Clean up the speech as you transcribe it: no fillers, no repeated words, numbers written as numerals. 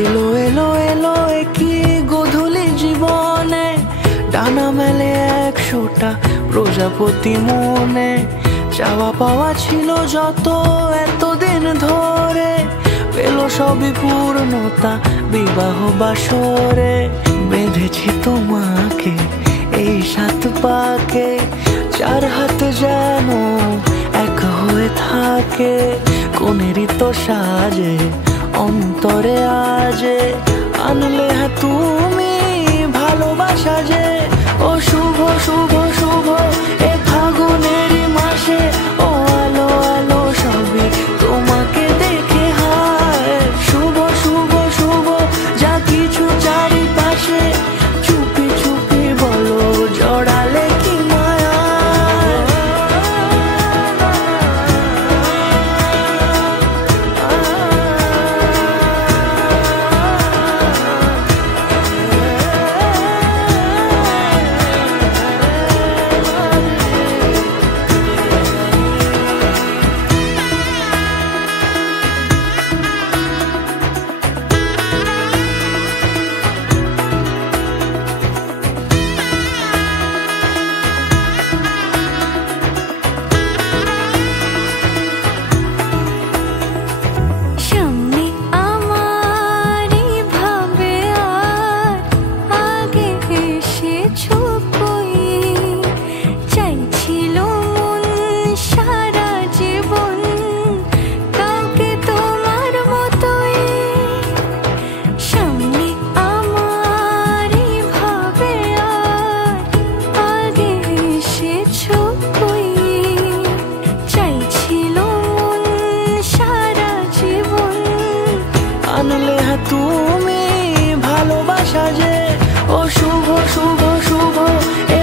এলো এলো এলো কি গোধূলি জীবনে, ডানা মেলে 100টা প্রজাপতি মনে। চাওয়া পাওয়া ছিল যত এতদিন ধরে, পেল সবই পূর্ণতা বিবাহ বাসরে। বেঁধেছি তোমাকে এই 7 পাকে, 4 হাত যেন এক হয়ে থাকে। কোনেরই তো সাজে অন্তরে আজে, আনলে হ্যাঁ তুমি ভালোবাসা যে। ও শুভ শুভ শুভ এ ফাগুনেরই মাসে, ও আলো আলো সবই তোমাকে দেখে হায়। শুভ শুভ শুভ যা কিছু চারিপাশে, চুপি চুপি বলো জড়ালে কি মায়া। আনলে হ্যাঁ তুমি ভালোবাসা যে। ও শুভ শুভ শুভ এ